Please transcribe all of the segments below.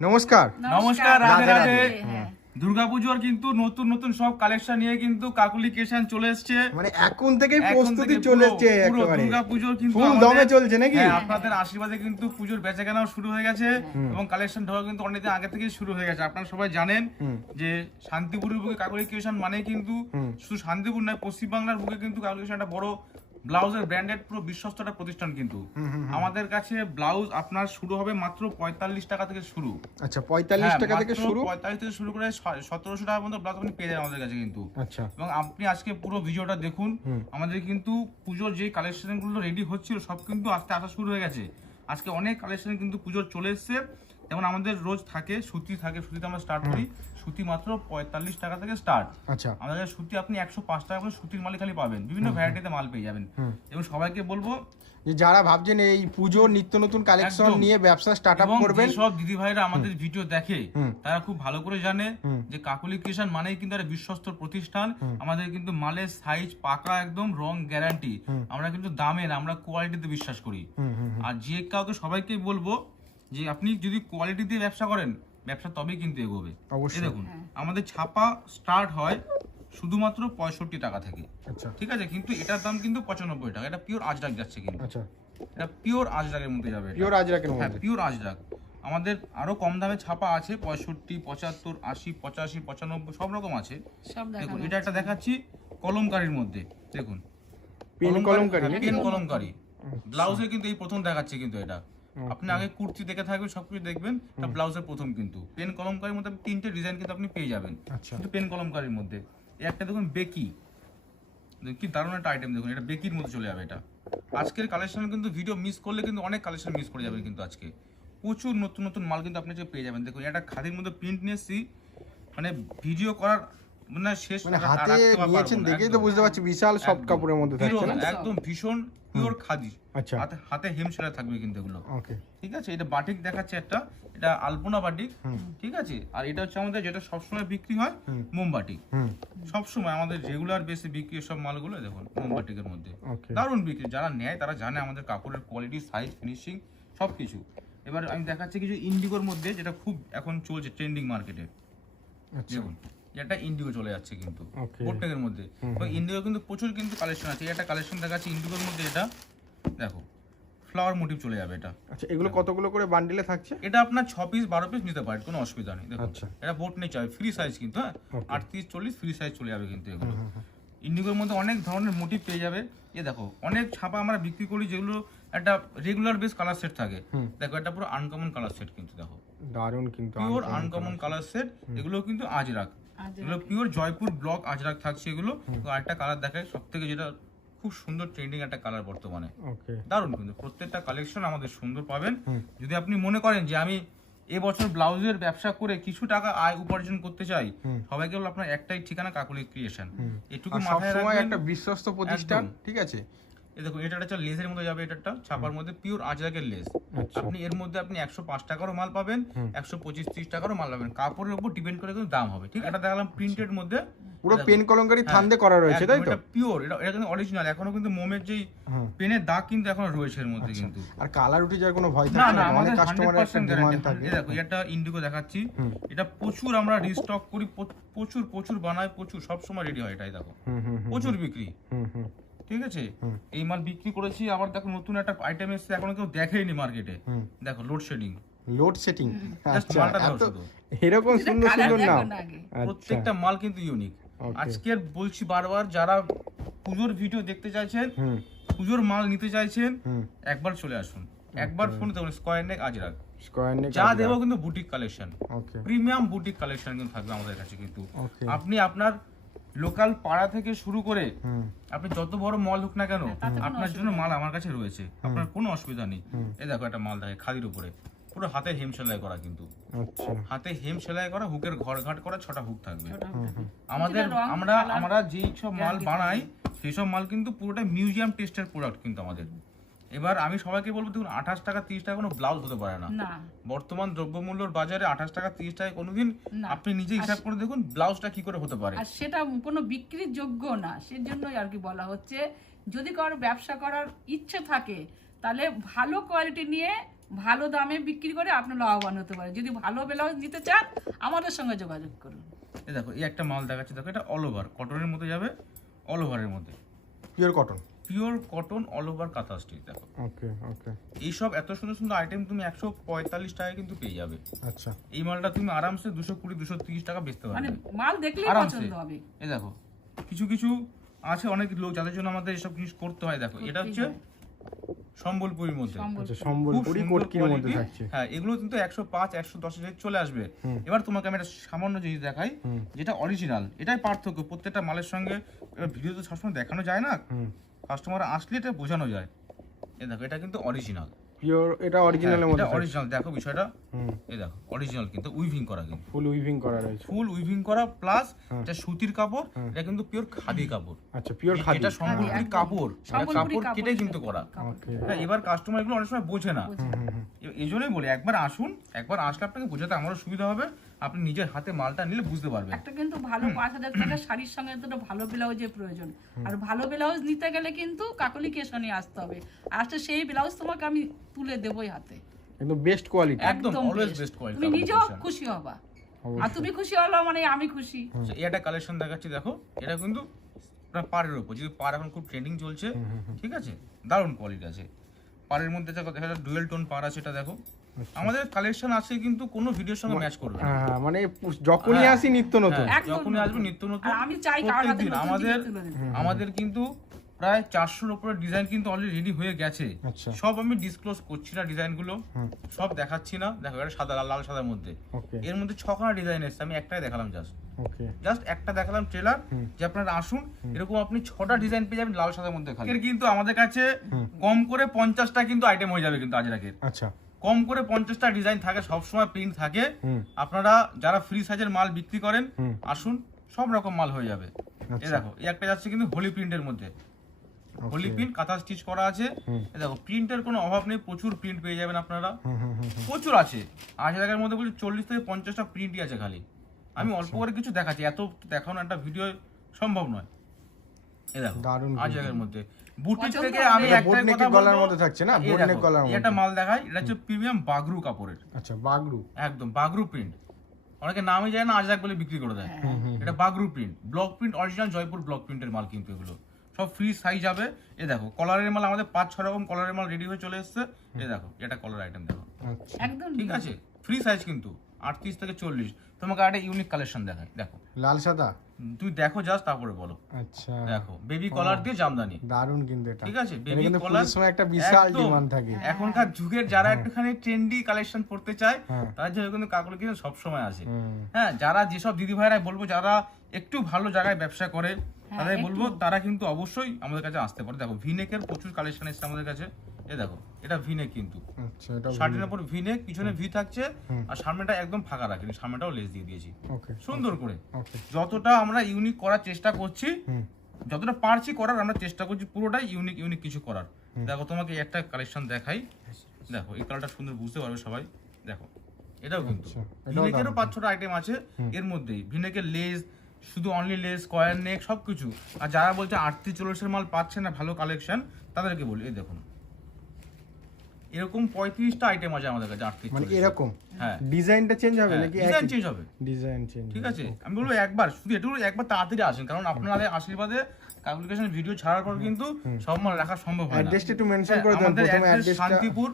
নমস্কার। নমস্কার, রাধে রাধে। হ্যাঁ। দুর্গাপুজোর কিন্তু নতুন নতুন সব কালেকশন নিয়ে কিন্তু কাকুলি ক্রিয়েশন চলে এসেছে। মানে এখন থেকেই এখন প্রস্তুতি থেকে চলেছে পুরো একেবারে। দুর্গাপুজোর কিন্তু ফুল দমে চলছে নাকি? হ্যাঁ, আপনাদের আশীর্বাদে কিন্তু পুজোর বেচাকেনাও শুরু হয়ে গেছে এবং কালেকশন ঢোকা কিন্তু অনেকদিন আগে থেকেই শুরু হয়ে গেছে। আপনারা সবাই জানেন যে শান্তিপুরের বুকে কাকুলি ক্রিয়েশন মানে কিন্তু শুধু শান্তিপুর নয়, পশ্চিমবাংলার বুকে কিন্তু কাকুলি ক্রিয়েশন একটা বড় ব্লাউজের ব্র্যান্ডেড পুরো বিশ্বস্ত একটা প্রতিষ্ঠান কিন্তু। আমাদের কাছে ব্লাউজ আপনার শুরু হবে মাত্র 45 টাকা থেকে শুরু। আচ্ছা, 45 টাকা থেকে শুরু। 45 থেকে শুরু করে 1700 টাকার মতো ব্লাউজ আপনি পেয়ে যাবেন আমাদের কাছে কিন্তু। আচ্ছা, এবং আপনি আজকে পুরো ভিডিওটা দেখুন। আমাদের কিন্তু পুজোর যে কালেকশন গুলো রেডি হচ্ছিল সব কিন্তু আস্তে আসা শুরু হয়ে গেছে। আজকে অনেক কালেকশন কিন্তু পুজোর চলে এসেছে। যেমন আমাদের রোজ থাকে সুতিতে আমরা স্টার্ট করি। সুতি মাত্র 45 টাকা থেকে স্টার্ট। আচ্ছা, আমাদের সুতি আপনি 105 টাকা করে সুতির মাল খালি পাবেন, বিভিন্ন ভ্যারাইটিতে মাল পেয়ে যাবেন। এবং সবাইকে বলবো যে যারা ভাবছেন এই পুজোর নিত্য নতুন কালেকশন একদম। নিয়ে ব্যবসা স্টার্ট আপ এবং করবেন, সব দিদি ভাইরা আমাদের ভিডিও দেখে তারা খুব ভালো করে জানে যে কাকুলি ক্রিয়েশন মানেই কিন্তু একটা বিশ্বস্ত প্রতিষ্ঠান। আমাদের কিন্তু মালের সাইজ পাকা, একদম রং গ্যারান্টি। আমরা কিন্তু দামে না, আমরা কোয়ালিটিতে বিশ্বাস করি। আর যে কাউকে সবাইকে বলবো যে আপনি যদি কোয়ালিটি দিয়ে ব্যবসা করেন, ব্যবসা তবেই কিন্তু এগোবে। অবশ্যই। এই দেখুন আমাদের ছাপা স্টার্ট হয় শুধুমাত্র 65 টাকা থেকে। আচ্ছা, ঠিক আছে, কিন্তু এটার দাম কিন্তু 95 টাকা। এটা পিওর আজরাক যাচ্ছে কিন্তু। আচ্ছা, এটা পিওর আজরাকের মধ্যে যাবে। পিওর আজরাকের হ্যাঁ, মধ্যে। পিওর আজরাক। আমাদের আরো কম দামে ছাপা আছে, 65, 75, 80, 85, 95 সব রকম আছে। দেখুন এটা একটা দেখাচ্ছি কলমকারীর মধ্যে। দেখুন পেন কলমকারী নাকি? পেন কলমকারী ব্লাউজে কিন্তু এই প্রথম দেখাচ্ছে কিন্তু এটা। আপনি আগে কুর্তি দেখে থাকবেন, সবকিছু দেখবেন, এটা ব্লাউজের প্রথম কিন্তু। পেন কলমকারীর মধ্যে তিনটে ডিজাইন কিন্তু আপনি পেয়ে যাবেন। আচ্ছা, কিন্তু পেন কলমকারীর মধ্যে এই একটা দেখুন বেকি, কি দারুণ একটা আইটেম। দেখুন এটা বেকির মধ্যে চলে যাবে। এটা আজকের কালেকশন কিন্তু ভিডিও মিস করলে কিন্তু অনেক কালেকশন মিস করে যাবেন কিন্তু। আজকে প্রচুর নতুন নতুন মাল কিন্তু আপনি পেয়ে যাবেন। দেখুন এটা খাদির মধ্যে প্রিন্ট নিয়ে এসেছি, মানে ভিডিও করার মানে শেষ মানে আর হাতে রাখতে পারবো নিয়েছেন না, দেখেই তো একদম। বুঝতে পারছি বিশাল সফট একদম। কাপড়ের মধ্যে থাকছে না? একদম ভীষণ পিওর খাদি। আচ্ছা, হাতে হেম সেলাই থাকবে কিন্তু এগুলো। ওকে, ঠিক আছে, এটা বাটিক দেখাচ্ছে একটা, এটা আলপনা বাটিক। ঠিক আছে, আর এটা হচ্ছে আমাদের যেটা সবসময় বিক্রি হয় মোমবাটিক। সবসময় আমাদের রেগুলার বেসে বিক্রি সব মালগুলো দেখুন মোমবাটিকের মধ্যে ওকে, দারুণ বিক্রি। যারা নেয় তারা জানে আমাদের কাপড়ের কোয়ালিটি, সাইজ, ফিনিশিং সবকিছু। এবার আমি দেখাচ্ছি কিছু ইন্ডিগোর মধ্যে, যেটা খুব এখন চলছে ট্রেন্ডিং মার্কেটে। আচ্ছা, দেখুন এটা ইন্ডিগো চলে যাচ্ছে কিন্তু ওকে, বোটনেকের মধ্যে। ইন্ডিগো কিন্তু প্রচুর কিন্তু কালেকশন আছে। এটা কালেকশন দেখাচ্ছি ইন্ডিগোর মধ্যে। এটা দেখো ফ্লাওয়ার মোটিভ চলে যাবে এটা। আচ্ছা, এগুলো কতগুলো করে বান্ডিলে থাকছে? এটা আপনার 6 পিস 12 পিস নিতে পারেন, কোনো অসুবিধা নেই। দেখুন আচ্ছা, এটা বোট নেই চাই, ফ্রি সাইজ কিন্তু। হ্যাঁ, Okay. 38, 40 ফ্রি সাইজ চলে যাবে কিন্তু এগুলো। ইন্ডিগোর মধ্যে অনেক ধরনের মোটিভ পেয়ে যাবে। এ দেখো অনেক ছাপা আমরা বিক্রি করি যেগুলো একটা রেগুলার বেস কালার সেট থাকে। দেখো এটা পুরো আনকমন কালার সেট কিন্তু। দেখো দারুণ কিন্তু, পিওর আনকমন কালার সেট। এগুলো কিন্তু আজরাক, এগুলো পিওর জয়পুর ব্লক আজরাক থাকছে এগুলো। তো আরেকটা কালার দেখায় সব থেকে, যেটা খুব সুন্দর ট্রেন্ডিং একটা কালার বর্তমানে। ওকে, দারুণ কিন্তু প্রত্যেকটা কালেকশন আমাদের সুন্দর পাবেন। যদি আপনি মনে করেন যে আমি এবছর ব্লাউজের ব্যবসা করে কিছু টাকা আয় উপার্জন করতে চাই, সবাইকে বলবো আপনার একটাই ঠিকানা কাকুলি ক্রিয়েশন। এটুকু আর মাথায় সবসময় রাখবেন। একটা বিশ্বস্ত প্রতিষ্ঠান, একদম। ঠিক আছে? এই দেখুন এটা একটা লেজের মধ্যে যাবে, এটা একটা ছাপার মধ্যে পিওর আজরাকের লেজ। আচ্ছা, আপনি এর মধ্যে আপনি 105 টাকারও মাল পাবেন, 125, 30 টাকারও মাল পাবেন। কাপড়ের উপর ডিপেন্ড করে কিন্তু দাম হবে। ঠিক আছে, এটা দেখালাম প্রিন্টেড মধ্যে পুরো পেন কলমকারী থান্দে করা রয়েছে, তাই তো? এটা পিওর, এটা কিন্তু অরিজিনাল। এখনো কিন্তু মোমের যেই পেনের দাগ কিন্তু এখনো রয়েছে এর মধ্যে কিন্তু। আর কালার উঠে যাওয়ার কোনো ভয় না থাকে না, না? আমাদের অনেক কাস্টমারের একটা 100% ডিমান্ড গ্যারান্টি। থাকে। এই দেখো এটা ইন্ডিগো দেখাচ্ছি, এটা প্রচুর আমরা রিস্টক করি, প্রচুর প্রচুর বানাই, প্রচুর সব সময় রেডি হয়। এটাই দেখো প্রচুর বিক্রি। ঠিক আছে, এই মাল বিক্রি করেছি। আবার দেখো নতুন একটা আইটেম এসেছে, এখনো কেউ দেখেইনি মার্কেটে। দেখো লোডশেডিং। Load setting. আচ্ছা, মালটা দেখো এত শুধু। এরকম সুন্দর সুন্দর নাম। প্রত্যেকটা মাল কিন্তু ইউনিক। আজকের বলছি বারবার, যারা পুজোর ভিডিও দেখতে চাইছেন, পুজোর মাল নিতে চাইছেন, একবার চলে আসুন। একবার ফোন দেবেন স্কয়ার নেক আজরাক। স্কয়ার নেক যা দেবো কিন্তু বুটিক কালেকশন, ওকে, প্রিমিয়াম বুটিক কালেকশন কিন্তু থাকবে আমাদের কাছে কিন্তু। ওকে, আপনি আপনার লোকাল পাড়া থেকে শুরু করে আপনি যত বড় মল হোক না কেন, আপনার জন্য মাল আমার কাছে রয়েছে, আপনার কোনো অসুবিধা নেই। এই দেখো একটা মাল দেখে খাদির উপরে, পুরো হাতে হেম সেলাই করা কিন্তু। আচ্ছা, হাতে হেম সেলাই করা, হুকের ঘরঘাট করা, 6টা হুক থাকবে। আমাদের আমরা যেই সব মাল বানাই সেই সব মাল কিন্তু পুরোটা মিউজিয়াম টেস্টের প্রোডাক্ট কিন্তু আমাদের। এবার আমি সবাইকে বলবো, দেখুন 28 টাকা 30 টাকা কোনো ব্লাউজ হতে পারে না। বর্তমান দ্রব্যমূল্যর বাজারে 28 টাকা 30 টাকা কোনোদিন আপনি নিজে হিসাব করে দেখুন ব্লাউজটা কি করে হতে পারে। আর সেটা কোনো বিক্রির যোগ্য না, সেজন্যই আর কি বলা হচ্ছে। যদি কারো ব্যবসা করার ইচ্ছে থাকে তাহলে ভালো কোয়ালিটি নিয়ে ভালো দামে বিক্রি করে আপনি লাভবান হতে পারেন। যদি ভালো ব্লাউজ নিতে চান আমাদের সঙ্গে যোগাযোগ করুন। এই দেখো এই একটা মাল দেখাচ্ছি, দেখো এটা অল ওভার কটনের মধ্যে যাবে, অল ওভারের মধ্যে pure cotton. Pure cotton all over কাঁথা স্টিচ। দেখো ওকে ওকে। এইসব এত সুন্দর সুন্দর আইটেম তুমি 145 টাকায় কিন্তু পেয়ে যাবে। আচ্ছা, এই মালটা তুমি আরামসে 220-230 টাকা বেচতে মানে পারবে মাল দেখলেই আরামসে। পছন্দ হবে। এই দেখো কিছু কিছু আছে অনেক লোক যাদের জন্য আমাদের এসব জিনিস করতে হয়। দেখো এটা হচ্ছে সম্বলপুরীর মধ্যে, আচ্ছা খুব সম্বলপুরি সুন্দর কোটকির মধ্যে quality। থাকছে। হ্যাঁ এগুলো কিন্তু 105-110 এ চলে আসবে। এবার তোমাকে আমি একটা সামান্য জিনিস দেখাই যেটা অরিজিনাল। এটাই পার্থক্য প্রত্যেকটা মালের সঙ্গে। এবার ভিডিও তো সবসময় দেখানো যায় না, কাস্টমার আসলে এটা বোঝানো যায়। এই দেখো এটা কিন্তু অরিজিনাল, পিওর, এটা অরিজিনালের মধ্যে এটা থাকছে। অরিজিনাল। দেখো বিষয়টা, এই দেখো অরিজিনাল কিন্তু উইভিং করা, কিন্তু ফুল উইভিং করা রয়েছে। ফুল উইভিং করা প্লাস এটা সুতির কাপড়, এটা কিন্তু পিওর খাদি কাপড়। আচ্ছা, পিওর খাদি। এটা সম্বলপুরি কাপড়, এটা সম্বলপুরি কাপড় কাপড় কেটে কিন্তু করা। ওকে। হ্যাঁ, এবার কাস্টমার এগুলো অনেক সময় বোঝে না, এই জন্যই বলি একবার আসুন, একবার আসলে আপনাকে বোঝাতে আমারও সুবিধা হবে, আপনি নিজের হাতে মালটা নিলে বুঝতে পারবেন। একটা কিন্তু ভালো 5,000 টাকার শাড়ির সঙ্গে তো একটা ভালো ব্লাউজের প্রয়োজন। আর ভালো ব্লাউজ নিতে গেলে কিন্তু কাকলি কেশনে আসতে হবে। আসলে সেই ব্লাউজ তোমাকে আমি তুলে দেবই হাতে, কিন্তু বেস্ট কোয়ালিটি। একদম অলওয়েজ best। Best quality. তুমি নিজেও খুশি হবা, আর তুমি খুশি হলো মানে আমি খুশি। এই একটা কালেকশন দেখাচ্ছি, দেখো এটা কিন্তু আপনার পাড়ের উপর, যদি পাড় এখন খুব ট্রেন্ডিং চলছে, ঠিক আছে, দারুণ কোয়ালিটি আছে। পাড়ের মধ্যে দেখো দেখা যায় ডুয়েল টোন পাড় আছে, এটা দেখো আমাদের কালেকশন আছে কিন্তু কোনো ভিডিওর সঙ্গে ম্যাচ করবে না। হ্যাঁ, মানে যখনই হ্যাঁ, আসি নিত্য নতুন। হ্যাঁ, একদম যখনই আসবে নতুন। নিত্য নতুন। আর আমি চাই কারোর হাতে প্রত্যেকদিন নতুন আমাদের জিনিস তুলে দিতে। আমাদের কিন্তু প্রায় 400-র উপরে ডিজাইন কিন্তু অলরেডি রেডি হয়ে গেছে। আচ্ছা। সব আমি ডিসক্লোজ করছি না ডিজাইনগুলো, সব দেখাচ্ছি না। দেখো এটা সাদা লাল সাদার মধ্যে, ওকে এর মধ্যে 6খানা ডিজাইন এসেছে, আমি একটাই দেখালাম, ওকে। জাস্ট একটা দেখালাম ট্রেলার, যে আপনারা আসুন, এরকম আপনি 6টা ডিজাইন পেয়ে যাবেন লাল সাদার মধ্যে। খালি এর কিন্তু আমাদের কাছে কম করে 50টা কিন্তু আইটেম হয়ে যাবে কিন্তু আজরাকের। আচ্ছা, কম করে 50টা ডিজাইন থাকে, সবসময় প্রিন্ট থাকে। আপনারা যারা ফ্রি সাইজের মাল বিক্রি করেন আসুন, সব রকম মাল হয়ে যাবে। এই দেখো এই একটা যাচ্ছে কিন্তু হোলি প্রিন্টের মধ্যে, হোলি প্রিন্ট কাঁথা স্টিচ করা আছে। এই দেখো প্রিন্টের কোনো অভাব নেই, প্রচুর প্রিন্ট পেয়ে যাবেন আপনারা, প্রচুর আছে। 1000 টাকার মধ্যে বলছি 40 থেকে 50টা প্রিন্টই আছে খালি। আমি অল্প করে কিছু দেখাচ্ছি, এত দেখানো একটা ভিডিও সম্ভব নয়। এই দেখো দারুণ 1000 টাকার মধ্যে বুটিক পছন্দ থেকে হবে। আমি এটা একটাই বোট কথা নেকের গলার বলবো, মধ্যে থাকছে না? এই বোট দেখো, নেক গলার এই মধ্যে। একটা মাল দেখাই, এটা হচ্ছে প্রিমিয়াম বাগরু কাপড়ের, আচ্ছা, বাগরু। একদম বাগরু প্রিন্ট। অনেকে নামই যায় না, আজরাক বলে বিক্রি করে দেয়। এটা Bagru print, block print, original Jaipur block প্রিন্টের মাল কিন্তু এগুলো সব ফ্রি সাইজ যাবে। এ দেখো কলারের মাল আমাদের 5-6 রকম কলারের মাল রেডি হয়ে চলে এসেছে। এ দেখো এটা কলার আইটেম দেখো, আচ্ছা, একদম ঠিক আছে, ফ্রি সাইজ কিন্তু 38 থেকে 40। তোমাকে একটা ইউনিক কালেকশন দেখাই, দেখো লাল সাদা। তুই দেখো জাস্ট তারপরে বলো। আচ্ছা, দেখো বেবি কলার দিয়ে জামদানি, দারুণ কিন্তু এটা। ঠিক আছে, এটা বেবি কিন্তু কলার। পুজোর সময় একটা বিশাল একদম। ডিমান্ড থাকে। এখনকার যুগের যারা একটুখানি ট্রেন্ডি কালেকশন পড়তে চায়, হ্যাঁ। তার জন্য কিন্তু কাকুলি কিন্তু সবসময় আসে। হুম। হ্যাঁ, যারা যেসব দিদি ভাইরা বলবো যারা একটু ভালো জায়গায় ব্যবসা করে, তাদের বলবো তারা কিন্তু অবশ্যই আমাদের কাছে আসতে পারে। দেখো ভিনেকের প্রচুর কালেকশন এসেছে আমাদের কাছে। এ দেখো এটা ভিনেক কিন্তু, আচ্ছা, এটা শার্টের উপর ভিনেক, পিছনে ভি থাকছে, আর সামনেটা একদম ফাঁকা রাখিনি, সামনেটাও লেস দিয়ে দিয়েছি ওকে সুন্দর করে। ওকে। যতটা আমরা ইউনিক করার চেষ্টা করছি, যতটা পারছি করার আমরা চেষ্টা করছি পুরোটাই ইউনিক ইউনিক কিছু করার। দেখো তোমাকে এই একটা কালেকশন দেখাই, দেখো এই কালারটা সুন্দর বুঝতে পারবে সবাই। দেখো এটাও কিন্তু আচ্ছা, এটাও ভিনেকেরও 5-6টা আইটেম আছে এর মধ্যেই। ভিনেকের লেস, শুধু অনলি লেস, স্কয়ার নেক সবকিছু। আর যারা বলছে 38-40 মাল পাচ্ছে না ভালো কালেকশন, তাদেরকে বলি এই দেখুন এরকম 35টা আইটেম আছে আমাদের কাছে 38। মানে এরকম হ্যাঁ, ডিজাইনটা চেঞ্জ হবে নাকি? ডিজাইন চেঞ্জ হবে, ডিজাইন চেঞ্জ, ঠিক আছে। আমি বলবো একবার শুধু একটু একবার তাড়াতাড়ি আসেন, কারণ আপনাদের আশীর্বাদে কাকুলিকেশন ভিডিও ছাড়ার পর কিন্তু সব মাল রাখা সম্ভব হয় না। অ্যাড্রেসটা একটু মেনশন করে দেন। আমাদের প্রথমে অ্যাড্রেস অ্যাড্রেসটা শান্তিপুর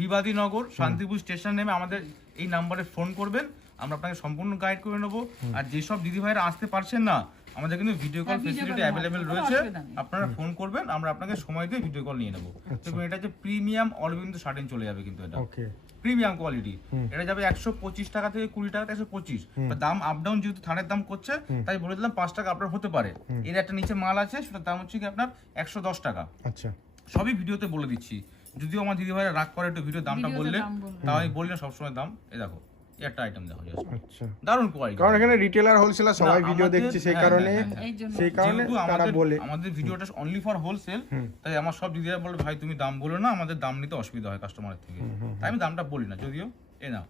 বিবাদীনগর, শান্তিপুর স্টেশন নেমে আমাদের এই নম্বরে ফোন করবেন, আমরা আপনাকে সম্পূর্ণ গাইড করে নেবো। আর যেসব দিদি ভাইরা আসতে পারছেন না, আমাদের কিন্তু ভিডিও কল ফেসিলিটি অ্যাভেলেবেল রয়েছে, আপনারা ফোন করবেন, আমরা আপনাকে সময় দিয়ে ভিডিও কল নিয়ে নেবো। দেখুন এটা হচ্ছে প্রিমিয়াম অরবিন্দ শার্টিন চলে যাবে কিন্তু এটা ওকে। Premium quality. এটা যাবে 125 টাকা থেকে 20 টাকা, 125। দাম আপ ডাউন যেহেতু থানের দাম করছে, তাই বলে দিলাম 5 টাকা আপনার হতে পারে। এর একটা নিচে মাল আছে, সেটার দাম হচ্ছে কি আপনার 110 টাকা। আচ্ছা, সবই ভিডিওতে বলে দিচ্ছি, যদিও আমার দিদি ভাইরা রাগ করে একটু ভিডিও দামটা ভিডিওতে বললে, দাম বললে। তাও আমি বলি না সবসময় দাম। এই দেখো এই একটা আইটেম দেখো just, আচ্ছা। দারুণ কোয়ালিটি। কারণ এখানে রিটেলার হোলসেলার সবাই না, ভিডিও আমাদের- দেখছে, সেই হ্যাঁ, কারণে হ্যাঁ, হ্যাঁ। এই জন্য সেই কারণে যেহেতু তারা বলে। আমাদের ভিডিওটা অনলি ফর হোলসেল, তাই আমার সব দিদিরা বলে ভাই তুমি দাম বলো না, আমাদের দাম নিতে অসুবিধা হয় কাস্টমারের থেকে, তাই আমি দামটা বলি না। যদিও এ না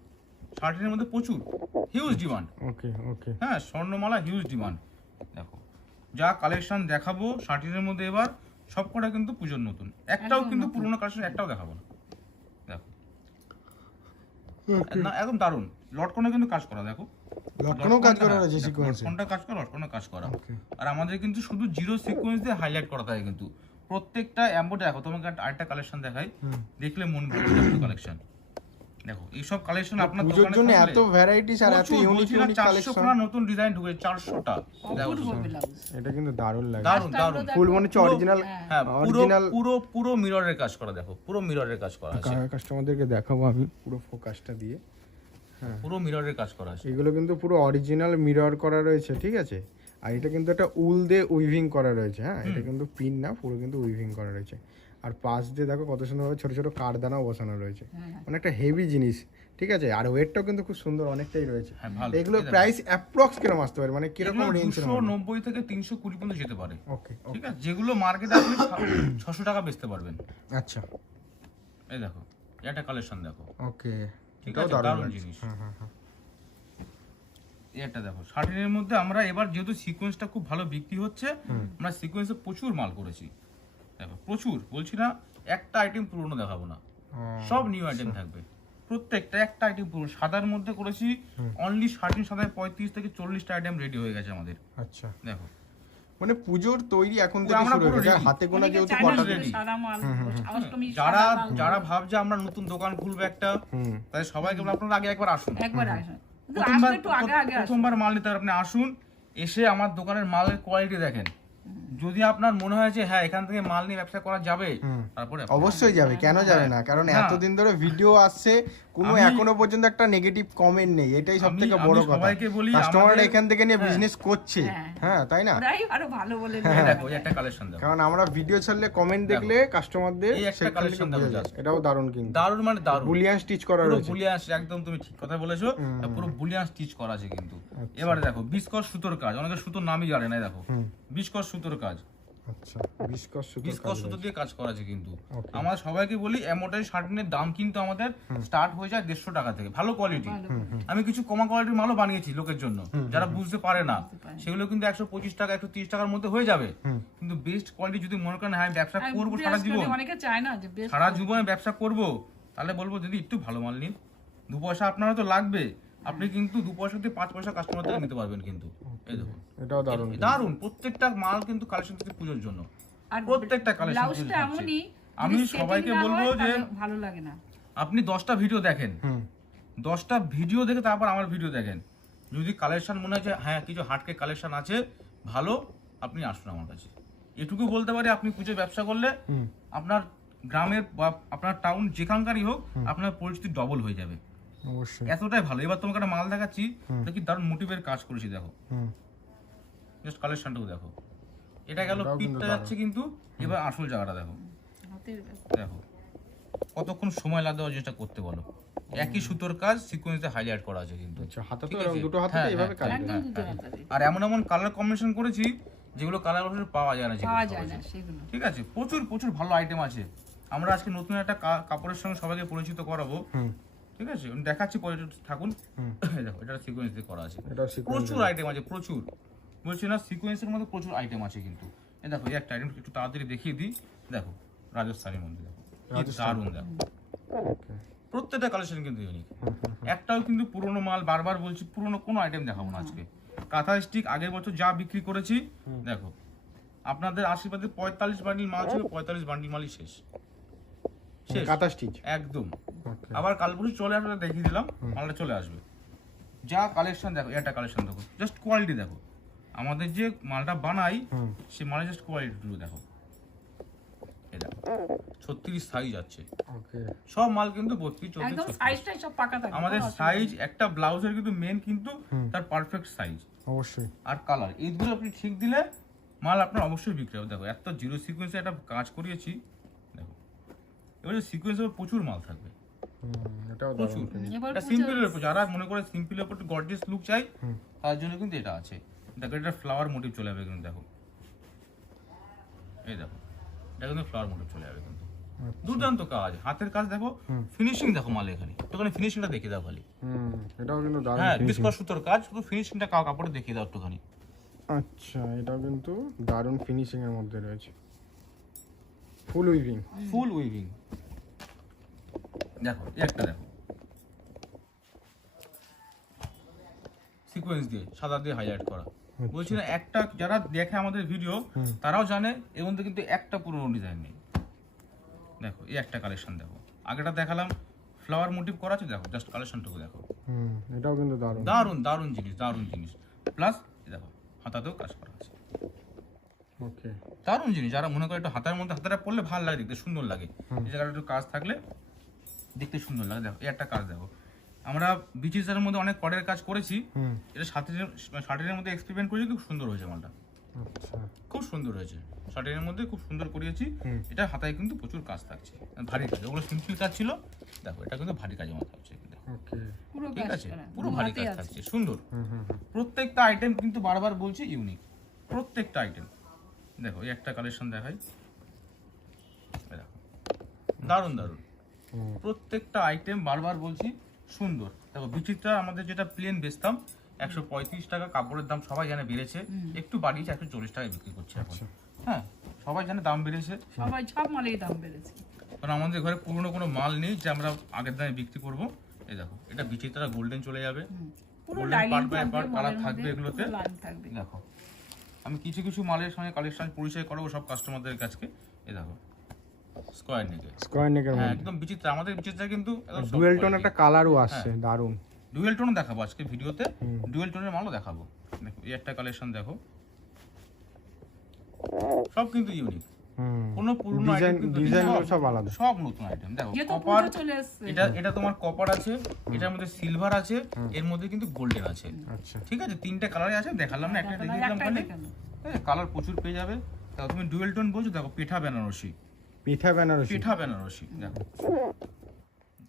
শার্টের মধ্যে প্রচুর হিউজ ডিমান্ড। ওকে ওকে। হ্যাঁ, স্বর্ণমালা হিউজ ডিমান্ড। দেখো যা কালেকশন দেখাবো শার্টিনের মধ্যে এবার সবকটা কিন্তু পুজোর নতুন, একটাও একদম কিন্তু নতুন। পুরোনো কালেকশন একটাও দেখাবো না। দেখো না একদম দারুণ। লটকনে কিন্তু কাজ করা দেখো, লটকনও কাজ করা রয়েছে সিকোয়েন্সে। লটকনটা কাজ করা, লটকনে কাজ করা। Okay. আর আমাদের কিন্তু শুধু জিরো সিকোয়েন্স দিয়ে হাইলাইট করা থাকে কিন্তু প্রত্যেকটা এমব্রয়ডারি। দেখো তোমাকে আরেকটা কালেকশন দেখাই, দেখলে মন ভরে যাবে কালেকশন। দেখো এইসব কালেকশন আপনার পুজোর দোকানে জন্য থাকলে এত ভ্যারাইটিস আর এত ইউনিক ইউনিক 400 কালেকশন। খানা নতুন ডিজাইন ঢুকেছে, 400টা। দেখো অপূর্ব ব্লাউজ। এটা কিন্তু দারুণ লাগে। দারুণ দারুণ। ফুল মনে হচ্ছে অরিজিনাল, হ্যাঁ পুরো অরিজিনাল। পুরো পুরো মিররের কাজ করা, দেখো পুরো মিররের কাজ করা আছে, কাস্টমারদেরকে দেখাবো আমি পুরো ফোকাসটা দিয়ে। পুরো মিররের কাজ করা আছে। এগুলো কিন্তু পুরো অরিজিনাল মিরর করা রয়েছে, ঠিক আছে। আর এটা কিন্তু একটা উল দিয়ে উইভিং করা রয়েছে, হ্যাঁ এটা কিন্তু পিন না, পুরো কিন্তু উইভিং করা রয়েছে। আর পাশ দিয়ে দেখো কত সুন্দরভাবে ছোট ছোট কাঠদানাও বসানো রয়েছে, মানে একটা হেভি জিনিস, ঠিক আছে। আর ওয়েটটাও কিন্তু খুব সুন্দর অনেকটাই রয়েছে। হ্যাঁ, ভালো। এগুলো প্রাইস অ্যাপ্রক্স কিরকম আসতে পারে, মানে কিরকম রেঞ্জ? 290 থেকে 320 পর্যন্ত যেতে পারে, ওকে, ঠিক আছে। যেগুলো মার্কেটে আপনি 600 টাকা বেচতে পারবেন। আচ্ছা এই দেখো এটা কালেকশন দেখো, ওকে, ঠিক এটাও আছে, দারুণ দারুণ লাগছে। জিনিস। হ্যাঁ হ্যাঁ হ্যাঁ, এটা দেখো শার্টিনের মধ্যে আমরা এবার যেহেতু সিকোয়েন্সটা খুব ভালো বিক্রি হচ্ছে, আমরা সিকোয়েন্সে প্রচুর মাল করেছি। দেখো প্রচুর, বলছি না একটা আইটেম পুরনো দেখাবো না, সব নিউ আইটেম থাকবে। প্রত্যেকটা একটা আইটেম পুরো সাদার মধ্যে করেছি, অনলি শার্টিন সাদায় 35 থেকে 40টা আইটেম রেডি হয়ে গেছে আমাদের। আচ্ছা, দেখো মানে পুজোর তৈরি এখন থেকে আমরা শুরু পুরো হয়ে গেছে, ready। হাতে গোনা অনেকে যেহেতু চায় না কটা যে ready। সাদা মাল, অষ্টমী যারা সাদা মাল। যারা ভাবছে আমরা নতুন দোকান খুলবো একটা, তাই সবাইকে বলবো আপনারা আগে একবার আসুন। একবার আসুন, কিন্তু আসলে একটু আগে আগে আসুন। প্রথমবার মাল নিতে আপনি আসুন, এসে আমার দোকানের মালের কোয়ালিটি দেখেন। যদি আপনার মনে হয় যে হ্যাঁ এখান থেকে মাল নিয়ে ব্যবসা করা যাবে, তারপরে আপনি অবশ্যই যাবে, কেন যাবে না? কারণ হ্যাঁ। এতদিন ধরে ভিডিও আসছে, কোনো আমি- এখনো পর্যন্ত একটা নেগেটিভ কমেন্ট নেই, এটাই সব থেকে আমি বড় কথা। সবাইকে বলি, কাস্টমাররা আমাদের- এখান থেকে নিয়ে বিজনেস করছে, হ্যাঁ। হ্যাঁ তাই না? ওরাই আরো ভালো বলে এই নেয়। দেখো এই একটা কালেকশন দেখো, কারণ আমরা ভিডিও ছাড়লে কমেন্ট দেখলে কাস্টমারদের এই একটা সেখান থেকে collection দেখো বোঝা যায়। just। এটাও দারুণ কিন্তু, দারুণ মানে দারুণ, বুলিয়ান স্টিচ করা পুরো রয়েছে। বুলিয়ান, একদম তুমি ঠিক কথা বলেছো, পুরো বুলিয়ান স্টিচ করা আছে কিন্তু। এবারে দেখো বিস্কস সুতোর কাজ, অনেকে সুতোর নামই জানে না, দেখো বিস্কস সুতোর কাজ, আচ্ছা, বিস্কস সুতো বিস্কস সুতো দিয়ে কাজ করা আছে কিন্তু। Okay. আমরা সবাইকে বলি এমব্রয়ডারি শার্টিনের দাম কিন্তু আমাদের স্টার্ট হয়ে যায় 150 টাকা থেকে, ভালো কোয়ালিটি। আমি কিছু কমা কোয়ালিটির মালও বানিয়েছি লোকের জন্য, যারা বুঝতে পারে না, সেগুলো কিন্তু 125 টাকা 130 টাকার মধ্যে হয়ে যাবে। কিন্তু বেস্ট কোয়ালিটি যদি মনে করেন হ্যাঁ আমি ব্যবসা আর করবো বেশ সারা জীবন, করে অনেকে চায় না যে বেশ সারা জীবনে ব্যবসা করব, তাহলে বলবো যদি একটু ভালো মাল নিন, 2 পয়সা আপনার হয়তো লাগবে, আপনি কিন্তু 2 পয়সা দিয়ে 5 পয়সা কাস্টমার থেকে নিতে পারবেন কিন্তু। এই দেখুন এটাও দারুণ। দারুন, প্রত্যেকটা মাল কিন্তু কালেকশন থেকে পুজোর জন্য, আর প্রত্যেকটা কালেকশন। ব্লাউজটা এমনই আমি যদি সবাইকে setting না বলবো হয় যে তাহলে ভালো লাগে না। আপনি 10টা ভিডিও দেখেন, 10টা ভিডিও দেখে তারপর আমার ভিডিও দেখেন, যদি কালেকশন মনে হয় যে হ্যাঁ কিছু হাটকে কালেকশন আছে ভালো, আপনি আসুন আমার কাছে। এটুকু বলতে পারি, আপনি পুজোর ব্যবসা করলে আপনার গ্রামের বা আপনার টাউন যেখানকারই হোক, আপনার পরিচিতি ডবল হয়ে যাবে, অবশ্যই। এতটাই ভালো। এবার তোমাকে একটা মাল দেখাচ্ছি, দেখি দারুণ মোটিভের কাজ করেছি, দেখো জাস্ট কালেকশনটুকু দেখো। এটা গেল এটাও কিন্তু পিকটা যাচ্ছে কিন্তু, এবার আসল জায়গাটা দেখো। হাতের দেখো কতক্ষণ সময় লাগে ওই জিনিসটা করতে, বলো। একই সুতোর কাজ সিকোয়েন্সে হাইলাইট করা আছে কিন্তু। আচ্ছা, হাতে তো ঠিক এরকম আছে? দুটো হাতে হ্যাঁ, এইভাবে কাজ হ্যাঁ, করে। একদম দুটো হাতারে আর এমন এমন কালার কম্বিনেশন করেছি যেগুলো কালার কম্বিনেশন পাওয়া যায় না, যেগুলো পাওয়া পাওয়া যায় না যায়। সেগুলো। ঠিক আছে, প্রচুর প্রচুর ভালো আইটেম আছে। আমরা আজকে নতুন একটা কাপড়ের সঙ্গে সবাইকে পরিচিত করাবো, ঠিক আছে। আমি দেখাচ্ছি, পরে একটু থাকুন। এই দেখো এটা সিকোয়েন্স দিয়ে করা আছে, এটাও sequence প্রচুর আইটেম আছে, প্রচুর। বলছি না সিকোয়েন্সের মধ্যে প্রচুর আইটেম আছে কিন্তু। এই দেখো এই একটা আইটেম একটু তাড়াতাড়ি দেখিয়ে দিই, দেখো রাজস্থানের মধ্যে দেখো কি দারুণ, দেখো প্রত্যেকটা কালেকশন কিন্তু ইউনিক, একটাও কিন্তু পুরনো মাল, বারবার বলছি পুরনো কোনো আইটেম দেখাবো না আজকে। কাঁথা স্টিক আগের বছর যা বিক্রি করেছি, দেখো আপনাদের আশীর্বাদে 45 বান্ডিল মাল ছিল, 45 বান্ডিল মালই শেষ, শেষ কাঁথা স্টিচ। একদম। আবার কাল পরশু চলে আসবে, দেখিয়ে দিলাম মালটা চলে আসবে। যা কালেকশন দেখো, এটা কালেকশন দেখো, জাস্ট কোয়ালিটি দেখো। আমাদের যে মালটা বানাই সেই মালের জাস্ট কোয়ালিটিগুলো দেখো। এই দেখো 36 সাইজ আছে, ওকে, সব মাল কিন্তু 32 34 একদম 36। সাইজটাই সব পাকা থাকে। আমাদের কোনো অসুবিধা সাইজ একটা ব্লাউজের কিন্তু মেন কিন্তু তার পারফেক্ট সাইজ অবশ্যই। আর কালার, এইগুলো আপনি ঠিক দিলে মাল আপনার অবশ্যই বিক্রি হবে। দেখো এত জিরো সিকোয়েন্সে একটা কাজ করিয়েছি, দেখো এবারে সিকোয়েন্সে প্রচুর মাল থাকবে, এটাও প্রচুর। দারুণ। এবার এটা সিম্পলের উপর, যারা মনে করে সিম্পলের উপর একটু গর্জিয়াস লুক চাই, তার জন্য কিন্তু এটা আছে। দেখো এটা ফ্লাওয়ার মোটিভ চলে যাবে কিন্তু, দেখো এই দেখো এটা কিন্তু ফ্লাওয়ার মোটিভ চলে যাবে কিন্তু, দুর্দান্ত কাজ, হাতের কাজ দেখো, ফিনিশিং দেখো মালে, এখানে একটুখানি ফিনিশিংটা দেখিয়ে দাও খালি। এটাও কিন্তু দারুণ হ্যাঁ finishing। বিস্কট সুতোর কাজ, শুধু ফিনিশিংটা কাপড়ে দেখিয়ে দাও একটুখানি। আচ্ছা, এটাও কিন্তু দারুণ ফিনিশিং এর মধ্যে রয়েছে, ফুল উইভিং। ফুল উইভিং। দেখো এই একটা দেখো, সিকোয়েন্স দিয়ে সাদা দিয়ে হাইলাইট করা। বলছি না, একটা যারা দেখে আমাদের ভিডিও তারাও জানে এর মধ্যে কিন্তু একটা পুরনো ডিজাইন নেই। দেখো এই একটা কালেকশন দেখো, আগেটা দেখালাম ফ্লাওয়ার মোটিভ করা আছে, দেখো জাস্ট কালেকশনটুকু দেখো, এটাও কিন্তু দারুণ। দারুণ দারুণ জিনিস, দারুণ জিনিস। প্লাস দেখো হাতাতেও কাজ করা আছে, ওকে, দারুণ জিনিস। যারা মনে করে একটু হাতার মধ্যে হাতাটা পরলে ভালো লাগে, দেখতে সুন্দর লাগে, এই জায়গাটা একটু কাজ থাকলে দেখতে সুন্দর লাগে। দেখো এই একটা কাজ দেখো, আমরা বিচিসের মধ্যে অনেক কটের কাজ করেছি, এটা শার্টের মধ্যে এক্সপেরিমেন্ট করেছি, খুব সুন্দর হয়েছে মালটা, আচ্ছা, খুব সুন্দর হয়েছে। শার্টের মধ্যে খুব সুন্দর করিয়েছি। এটা হাতায় কিন্তু প্রচুর কাজ থাকছে, ভারী কাজ। ওগুলো সিম্পল কাজ ছিল, দেখো এটা কিন্তু ভারী কাজের মাথা হচ্ছে, ওকে, পুরো ঠিক কাজ আছে, করা। পুরো ভারী কাজ হাতে থাকছে, আছে। সুন্দর। প্রত্যেকটা আইটেম কিন্তু বারবার বলছি ইউনিক, প্রত্যেকটা আইটেম। দেখো এই একটা কালেকশন দেখাই, এই দেখো দারুণ দারুণ, প্রত্যেকটা আইটেম বারবার বলছি সুন্দর। দেখো বিচিত্রা আমাদের যেটা প্লেন বেচতাম 135 টাকা, কাপড়ের দাম সবাই জানে বেড়েছে, একটু বাড়িয়েছে, 140 টাকায় বিক্রি করছে এখন। হ্যাঁ, সবাই জানে দাম বেড়েছে, সবাই সব মালেই দাম বেড়েছে। কারণ আমাদের ঘরে পুরনো কোনো মাল নেই যে আমরা আগের দামে বিক্রি করব। এই দেখো এটা বিচিত্রা গোল্ডেন চলে যাবে, পুরো গোল্ডেন লাইন পার্ট বাই থাকবে, পার্ট কালার মালের থাকবে মধ্যে এগুলোতে। পুরো লাইন থাকবে। দেখো আমি কিছু কিছু মালের সঙ্গে কালেকশন পরিচয় করাবো সব কাস্টমারদের কাছে। এই দেখো স্কয়ার নেকে, স্কয়ার নেকের হ্যাঁ মধ্যে একদম বিচিত্রা, আমাদের বিচিত্রা কিন্তু ডুয়েল টোন একটা কালারও আসছে, দারুণ। ডুয়েল টোন দেখাবো আজকে ভিডিওতে, ডুয়েল টোনের মালও দেখাবো। দেখো এই একটা কালেকশন দেখো, সব কিন্তু ইউনিক, কোনো পুরনো আইটেম কিন্তু ডিজাইন নেই, সব আলাদা, সব নতুন আইটেম। দেখো যেহেতু কপার, পুজো চলে এসছে। এটা তোমার কপার আছে, এটার মধ্যে সিলভার আছে, এর মধ্যে কিন্তু গোল্ডেন আছে। আচ্ছা, ঠিক আছে, তিনটে কালারে আছে, দেখালাম না, একটা দেখিয়ে দিলাম খালি। কালার প্রচুর পেয়ে যাবে। দেখো তুমি ডুয়েল টোন বলছো, দেখো পেঠা বেনারসি, পিঠা বেনারসি, পিঠা বেনারসি, দেখো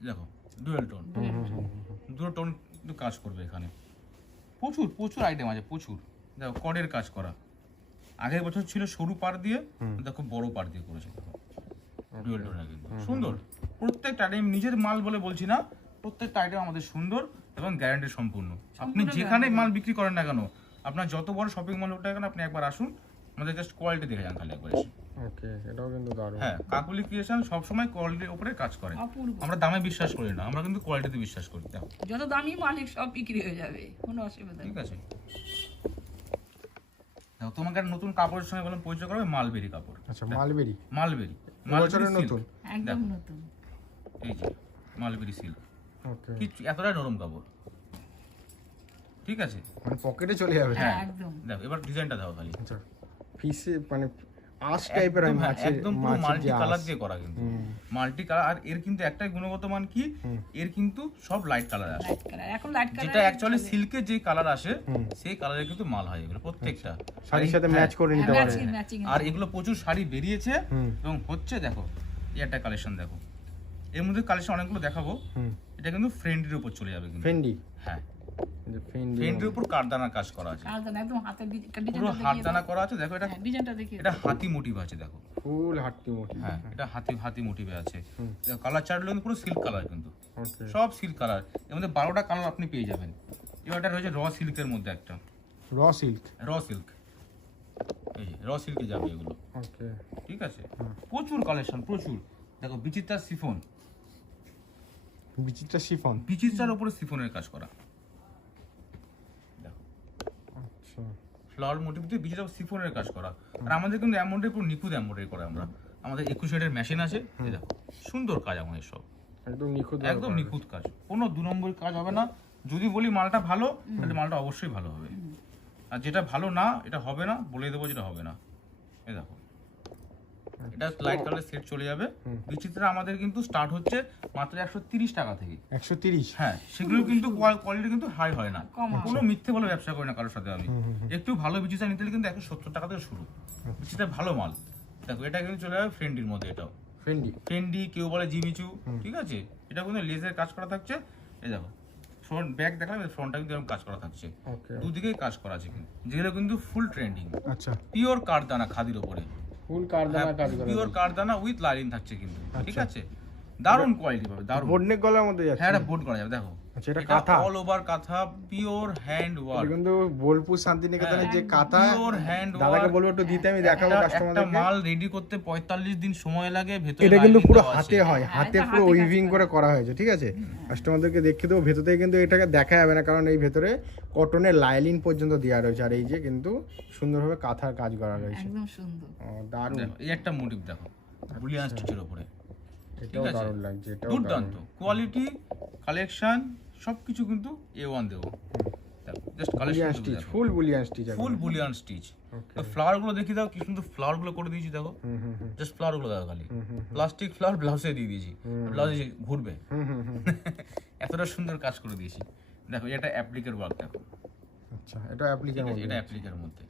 দেখো ডুয়েল টোন, দুটো টোন কিন্তু কাজ করবে এখানে। প্রচুর প্রচুর আইটেম আছে, প্রচুর। দেখো কডের কাজ করা, আগের বছর ছিল সরু পাড় দিয়ে, দেখো বড় পাড় দিয়ে করেছে, দেখো ডুয়েল টোনের কিন্তু সুন্দর। প্রত্যেকটা আইটেম নিজের মাল বলে বলছি না, প্রত্যেকটা আইটেম আমাদের সুন্দর এবং গ্যারান্টি সম্পূর্ণ। আপনি যেখানে মাল বিক্রি করেন না কেন, আপনার যত বড় শপিং মল ওটা কেন, আপনি একবার আসুন, আমাদের জাস্ট কোয়ালিটি দেখে যান খালি একবার এসে। ওকে, এটাও কিন্তু দারুণ। হ্যাঁ, কাকুলি ক্রিয়েশন সবসময় কোয়ালিটির উপরে কাজ করে, অপূর্ব। আমরা দামে বিশ্বাস করি না, আমরা কিন্তু কোয়ালিটিতে বিশ্বাস করি। দেখো যত দামি মালিক সব বিক্রি হয়ে যাবে, কোনো অসুবিধা নেই। ঠিক আছে, দেখো তোমাকে একটা নতুন কাপড়ের সঙ্গে বললাম পরিচয় করবে, মালবেরি কাপড়। আচ্ছা, মালবেরি, মালবেরি, বছরের নতুন, একদম নতুন। এই যে মালবেরি সিল্ক, ওকে, কিছু এতটাই নরম কাপড়, ঠিক আছে। মানে পকেটে চলে যাবে। হ্যাঁ একদম। দেখো এবার ডিজাইনটা দাও খালি, আচ্ছা, পিসে মানে আশ টাইপের হয় মাছের, একদম পুরো মাল্টি কালার দিয়ে করা, কিন্তু মাল্টি কালার। আর এর কিন্তু একটাই গুণগত মান কি, এর কিন্তু সব লাইট কালার আসে, লাইট কালার, এখন লাইট কালার যেটা অ্যাকচুয়ালি সিল্কের যে কালার আসে সেই কালারের কিন্তু মাল হয় এগুলো প্রত্যেকটা। শাড়ির সাথে ম্যাচ করে নিতে পারে। ম্যাচিং। আর এগুলো প্রচুর শাড়ি বেরিয়েছে এবং হচ্ছে। দেখো এই একটা কালেকশন দেখো, এর মধ্যে কালেকশন অনেকগুলো দেখাবো। এটা কিন্তু ফ্রেন্ডের উপর চলে যাবে কিন্তু, ফেন্ডি, হ্যাঁ যে ফেন্ডি, ফ্রেন্ডের উপর কারদানার কাজ করা আছে, একদম হাতের পুরো ডিজাইনটা হাত দেখিয়ে দানা করা আছে। দেখো এটা, ডিজাইনটা দেখিয়ে এটা হাতি মোটিভ আছে, দেখো ফুল হাট্টি মোটি। হ্যাঁ এটা হাতি মোটিভে আছে। কালার চার্টগুলো কিন্তু পুরো সিল্ক কালার, কিন্তু ওকে, সব সিল্ক কালার। এর মধ্যে 12টা কালার আপনি পেয়ে যাবেন। এবার এটা রয়েছে র সিল্কের মধ্যে একটা, র সিল্ক, র সিল্ক, এই র সিল্কে যাবে এগুলো, ওকে, ঠিক আছে। প্রচুর কালেকশন, প্রচুর। দেখো বিচিত্রা শিফন, বিচিত্রা শিফন, বিচিত্রার উপরে শিফনের কাজ করা। দেখো আচ্ছা, ফ্লাওয়ার মোটিভ দিয়ে বিচিত্রা শিফনের কাজ করা। আর আমাদের কিন্তু এমব্রয়ডারি পুরো নিখুঁত এমব্রয়ডারি করা আমরা, আমাদের 21 শেডের মেশিন আছে। এই দেখো সুন্দর কাজ আমাদের সব, একদম নিখুঁত, একদম নিখুঁত কাজ, কোনো 2 নম্বর কাজ হবে না। যদি বলি মালটা ভালো, তাহলে মালটা অবশ্যই ভালো হবে। আর যেটা ভালো না, এটা হবে না, বলে দেবো যেটা হবে না। এই দেখো এটা লাইট কালার সেট চলে যাবে। বিচিত্রা আমাদের কিন্তু স্টার্ট হচ্ছে মাত্র 130 টাকা থেকে। 130, হ্যাঁ, সেগুলো কিন্তু কোয়ালিটি কিন্তু হাই হয় না, কোনো মিথ্যে বলে ব্যবসা করি না কারোর সাথে আমি। একটু ভালো বিচিত্রা নিতে হলে কিন্তু 170 টাকা থেকে শুরু, বিচিত্রা ভালো মাল। দেখো এটা কিন্তু চলে যাবে ফ্রেন্ডির মধ্যে, এটাও ফেন্ডি, ফ্রেন্ডি, কেউ বলে জিমিচু, ঠিক আছে। এটা কিন্তু লেজের কাজ করা থাকছে। এই দেখো ফ্রন্ট ব্যাক দেখালাম, ফ্রন্টটা কিন্তু এরকম কাজ করা থাকছে, ওকে, দুদিকেই কাজ করা আছে কিন্তু, যেগুলো কিন্তু ফুল ট্রেন্ডিং। আচ্ছা, পিওর কারদানা খাদির উপরে, ফুল কারদানা কাজ করা, পিওর কারদানা উইথ লাইনিং থাকছে কিন্তু, ঠিক আছে। দারুণ কোয়ালিটি পাবে, দারুণ। বোর্ড নেক গলার মধ্যে যাচ্ছে, হ্যাঁ এটা বোর্ড করা যাবে। দেখো আচ্ছা, এটা এটা কাঁথা? অল ওভার কাঁথা, পিওর হ্যান্ড এটা ওয়ার্ক, কিন্তু বোলপুর শান্তিনিকেতনের যে কাঁথা, পিওর হ্যান্ড দাদাকে ওয়ার্ক। বলবো একটু দিতে, আমি দেখাবো একটা কাস্টমারদেরকে। মাল রেডি করতে 45 দিন সময় লাগে, ভেতরে এটা কিন্তু lining পুরো দেওয়া আছে। হাতে হয়, হাতে এটা পুরো হাতে কাজ উইভিং করে করা হয়েছে, ঠিক আছে? কাস্টমারদেরকে দেখিয়ে দেবো ভেতর থেকে, কিন্তু এটাকে দেখা যাবে না কারণ এই ভেতরে কটনের লাইলিন পর্যন্ত দেওয়া রয়েছে, আর এই যে কিন্তু সুন্দরভাবে কাঁথার কাজ করা রয়েছে। একদম সুন্দর। দারুণ, দেখো, এই একটা মোটিভ দেখো, বুলিয়ান স্টিচের উপরে, এটাও আছে? দারুণ লাগছে, এটাও দুর্দান্ত দারুণ। কোয়ালিটি, কালেকশন সবকিছু কিন্তু A1 দেবো। দেখো জাস্ট বুলিয়ান কালেকশন স্টিচ, ফুল বুলিয়ান স্টিচ, ফুল বুলিয়ান স্টিচ। Okay. তো ফ্লাওয়ার গুলো দেখিয়ে দাও, কি সুন্দর ফ্লাওয়ার গুলো করে দিয়েছি দেখো, হুম হুম হুম জাস্ট ফ্লাওয়ার গুলো দেখো খালি, প্লাস্টিক ফ্লাওয়ার ব্লাউজে দিয়ে দিয়েছি, ব্লাউজে ঘুরবে, হুম হুম হুম। এতটা সুন্দর কাজ করে দিয়েছি। দেখো এটা অ্যাপ্লিকের ওয়ার্ক দেখো, আচ্ছা, এটা অ্যাপ্লিকের ঠিক আছে? মধ্যে, এটা অ্যাপ্লিকের মধ্যে,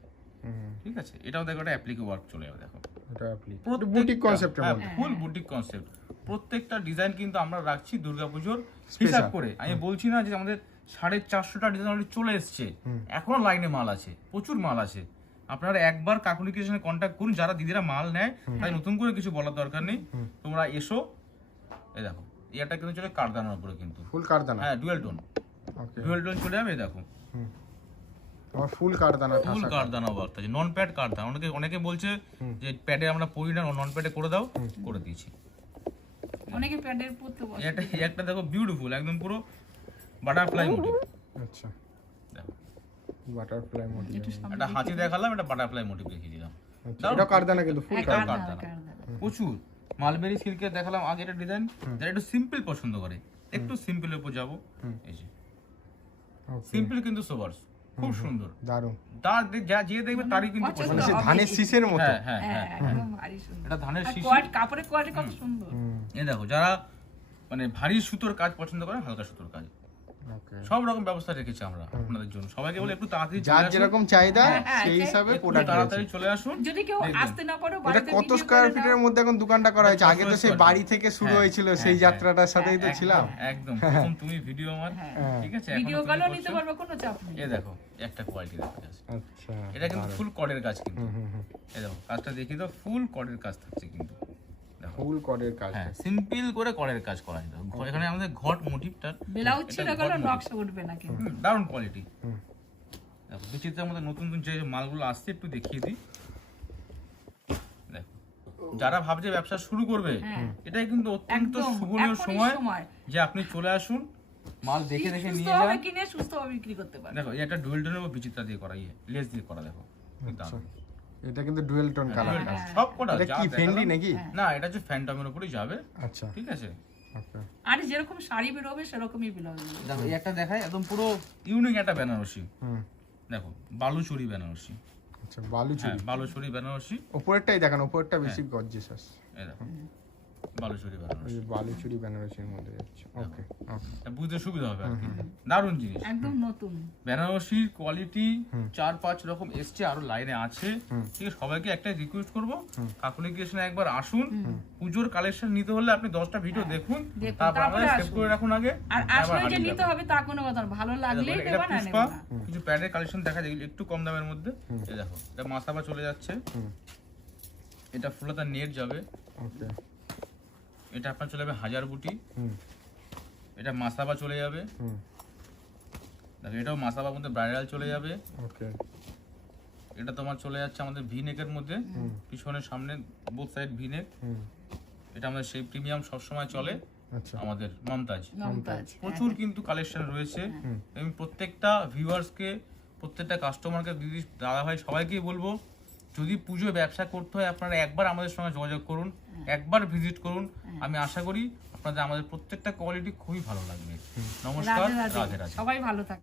হুম, ঠিক আছে? এটাও দেখো, এটা অ্যাপ্লিকে ওয়ার্ক চলে যাবে দেখো, এটা অ্যাপ্লিক, বুটিক কনসেপ্টের মধ্যে। ফুল বুটিক কনসেপ্ট। প্রত্যেকটা ডিজাইন কিন্তু আমরা রাখছি দুর্গাপুজোর Special. হিসাব করে। আমি বলছি না যে আমাদের 450টা ডিজাইন অলরেডি চলে এসছে, এখনো লাইনে মাল আছে, প্রচুর মাল আছে। আপনারা একবার কাকুলি ক্রিয়েশনে কন্ট্যাক্ট করুন, যারা দিদিরা মাল নেয়, তাই নতুন করে কিছু বলার দরকার নেই, তোমরা এসো। এই দেখো এটা কিন্তু চলে কারদানার উপরে, কিন্তু ফুল কারদানা, হ্যাঁ ডুয়েল টোন, ওকে, ডুয়েল টোন চলে যাবে। এই দেখো আমার ফুল কারদানা ফুল ঠাসা। কারদানা ওয়ার্ক আছে, নন প্যাড কারদানা। অনেকে বলছে যে প্যাডে আমরা পরি না, নন প্যাডে করে দাও, করে দিয়েছি। অনেকে প্যাডের পরতে বসে। এটা একটা দেখো বিউটিফুল, একদম পুরো বাটারফ্লাই মোটিভ। আচ্ছা, দেখো বাটারফ্লাই মোটিভ, একটু সামনে একটা হাতি দেখালাম, এটা বাটারফ্লাই মোটিভ দেখিয়ে দিলাম। আচ্ছা, এটা কারদানা কিন্তু ফুল হ্যাঁ, কারদানা। কারদানা, কারদানা। কারদানা। প্রচুর মালবেরি সিল্কের দেখালাম আগে একটা ডিজাইন, যারা একটু সিম্পল পছন্দ করে, একটু সিম্পলের উপর যাবো। এই যে ওকে, সিম্পল কিন্তু সোভার্স, খুব সুন্দর। দারুণ, যা যে দেখবে তারই কিন্তু পছন্দ পছন্দ। মানে সে হবে। ধানের শীষের মতো। হ্যাঁ হ্যাঁ হ্যাঁ, হ্যাঁ, একদম ভারী সুন্দর। এটা ধানের আর শীষ। কাপড়ের কোয়ালিটি কত সুন্দর। এ দেখো, যারা মানে ভারী সুতোর কাজ পছন্দ করে, হালকা সুতোর কাজ, ওকে, সব রকম ব্যবস্থা রেখেছি আমরা আপনাদের জন্য। সবাইকে বলে একটু তাড়াতাড়ি চলে যার আসুন, যেরকম চাহিদা হ্যাঁ, সেই সেই- হিসাবে একটু প্রোডাক্ট তাড়াতাড়ি চলে আসুন। যদি কেউ দেখবেন। আসতে না পারো, এটা বাড়িতে কত ভিডিও স্কয়ার করে ফিটের নাও। মধ্যে এখন দোকানটা করা হয়েছে? আগে তো সেই square বাড়ি feet। থেকে শুরু হ্যাঁ, হয়েছিল, হ্যাঁ, সেই হ্যাঁ, যাত্রাটার সাথেই তো ছিলাম। একদম প্রথম তুমি ভিডিও আমার, হ্যাঁ। ঠিক আছে? ভিডিও এখনো কলও তুমি নিতে করছো। পারবে, কোনো চাপ নেই। এ দেখো একটা কোয়ালিটি দেখো just। আচ্ছা, এটা কিন্তু ফুল কডের কাজ, কিন্তু হুম হুম, এই দেখো কাজটা দেখি তো, ফুল কডের কাজ থাকছে কিন্তু, দেখো ফুল কডের কাজ। হ্যাঁ সিম্পল করে কডের কাজ করা হয়। দেখো এখানে আমাদের ঘট মোটিভটা ব্লাউজ ছিল গেলো, নকশা উঠবে না কিন্তু। দারুণ কোয়ালিটি। হুম। দেখো বিচিত্রের মধ্যে নতুন নতুন যে মালগুলো আসছে একটু দেখিয়ে দিই। দেখো যারা ভাবছে ব্যবসা শুরু করবে, হ্যাঁ। এটাই কিন্তু অত্যন্ত একদম, শুভনীয় এখনই সময় সময়। যে আপনি চলে আসুন, মাল দেখে দেখে নিয়ে সুস্থভাবে যান। কিনে সুস্থভাবে বিক্রি করতে পারবে। দেখো এই একটা ডুয়েল টোনের বিচিত্রা দিয়ে করা, লেস দিয়ে করা, দেখো আচ্ছা, এটা কিন্তু dual tone colour. dual tone, সব কটা এটা যা কি ফেন্ডি দেখালাম- নাকি? না, এটা হচ্ছে ফ্যান্টমের উপরেই যাবে, আচ্ছা, ঠিক আছে? ওকে, আর যেরকম শাড়ি বেরোবে সেরকমই ব্লাউজ বেরোবে। দেখো এই একটা দেখায়, একদম পুরো ইউনিক একটা বেনারসি। হুম, দেখো বালুচুরি বেনারসি, আচ্ছা, বালুচুরি। হ্যাঁ বালুচুরি বেনারসি। উপরেরটাই দেখান, উপরেরটা বেশি গর্জিয়াস আছে। এই দেখো বালুচুরি বেনারসি, ওই যে বালুচুরি বেনারসির মধ্যে যাচ্ছে। ওকে, ওকে, এটা বুঝতে সুবিধা হবে আর কি। দারুণ জিনিস। একদম নতুন। বেনারসির কোয়ালিটি 4-5 রকম এসছে, আরো লাইনে আছে, ঠিক আছে? সবাইকে একটাই রিকোয়েস্ট করবো, কাকুলি ক্রিয়েশনে একবার আসুন। পুজোর কালেকশন নিতে হলে আপনি 10টা ভিডিও দেখুন, দেখুন, তারপর তারপরে আমাদের সেভ আসুন। করে রাখুন আগে। আর তারপর আসলে যে হারিয়ে নিতে যাবে। হবে তা কোনো কথা না, ভালো লাগলেই এটা দেবা, না পুষ্পা, নেবে না। কিছু প্যাডের কালেকশন দেখা যায় একটু কম দামের মধ্যে। এই দেখো এটা মাসাবা চলে যাচ্ছে, হুম, এটা ফুলতা নেট যাবে, ওকে, এটা আপনার চলে যাবে হাজার বুটি, হুম, এটা মাসাবা চলে যাবে। হুম, দেখো এটাও মাসাবার মধ্যে ব্রাইডাল চলে যাবে। ওকে, এটা তোমার চলে যাচ্ছে আমাদের ভি নেকের মধ্যে, পিছনে সামনে বোথ সাইড ভি নেক। হুম, এটা আমাদের সেই প্রিমিয়াম সবসময় চলে, আচ্ছা, আমাদের মমতাজ। মমতাজ। প্রচুর কিন্তু কালেকশন রয়েছে। আমি প্রত্যেকটা ভিউয়ার্সকে, প্রত্যেকটা কাস্টমারকে, দিদি দাদা ভাই সবাইকেই বলবো, যদি পুজো ব্যবসা করতে হয় আপনারা একবার আমাদের সঙ্গে যোগাযোগ করুন, একবার ভিজিট করুন। আমি আশা করি আপনাদের আমাদের প্রত্যেকটা কোয়ালিটি খুবই ভালো লাগবে। নমস্কার, রাধে রাধে। রাধে রাধে। সবাই ভালো থাকে।